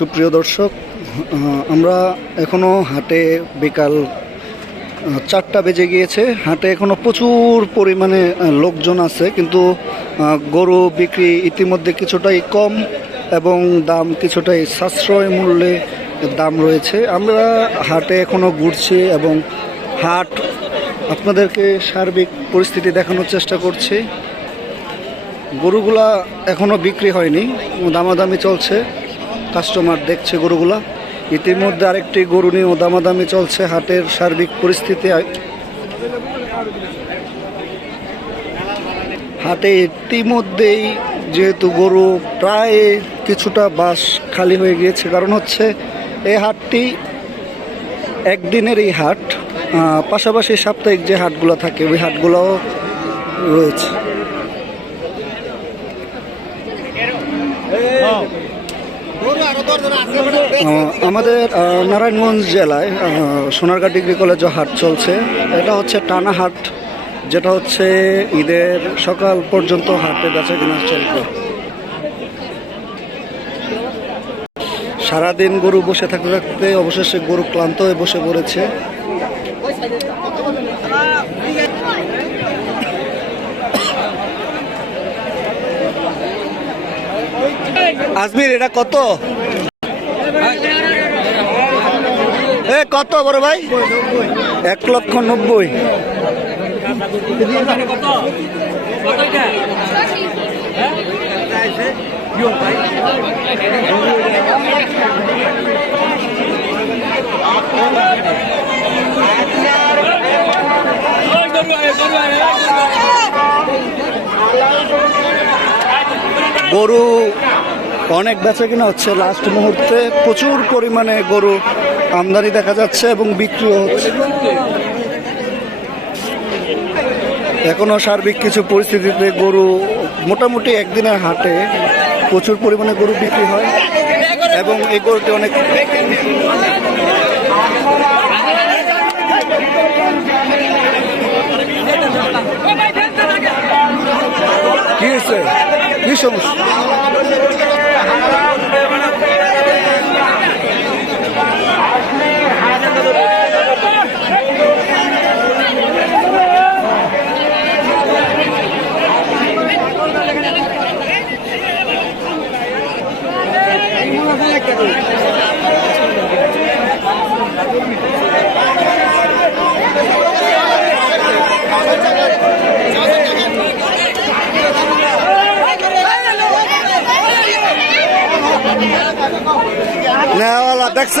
সুপ্রিয় দর্শক আমরা এখনও হাটে বিকাল চারটা বেজে গিয়েছে। হাটে এখনও প্রচুর পরিমাণে লোকজন আছে, কিন্তু গরু বিক্রি ইতিমধ্যে কিছুটাই কম এবং দাম কিছুটাই সাশ্রয় মূল্যে দাম রয়েছে। আমরা হাটে এখনও ঘুরছি এবং হাট আপনাদেরকে সার্বিক পরিস্থিতি দেখানোর চেষ্টা করছি। গরুগুলা এখনও বিক্রি হয়নি, দামাদামি চলছে। কাস্টমার দেখছে গরুগুলা। ইতিমধ্যে আরেকটি গরু নিয়েও দামাদামি চলছে হাটের সার্বিক পরিস্থিতি। হাটে ইতিমধ্যেই যেহেতু গরু প্রায় কিছুটা বাস খালি হয়ে গিয়েছে, কারণ হচ্ছে এই হাটটি একদিনের এই হাট পাশাপাশি সাপ্তাহিক যে হাটগুলো থাকে, ওই হাটগুলোও রয়েছে। আমাদের নারায়ণগঞ্জ জেলায় সোনারগাঁ ডিগ্রি কলেজে হাট চলছে। এটা হচ্ছে টানা হাট, যেটা হচ্ছে ঈদের সকাল পর্যন্ত হাটে বেচা কিনা চলবে। সারাদিন গরু বসে থাকতে থাকতে অবশেষে গরু ক্লান্ত হয়ে বসে পড়েছে। আজমির এটা কত? এ কত বড় ভাই? এক লক্ষ নব্বই। গরু অনেক বেচা কিনা হচ্ছে। লাস্ট মুহূর্তে প্রচুর পরিমাণে গরু আমদানি দেখা যাচ্ছে এবং বিক্রিও হচ্ছে। এখনও সার্বিক কিছু পরিস্থিতিতে গরু মোটামুটি একদিনের হাটে প্রচুর পরিমাণে গরু বিক্রি হয় এবং এই গরুটি অনেক কি হয়েছে? কি সমস্যা? নেওয়ালা দেখছ?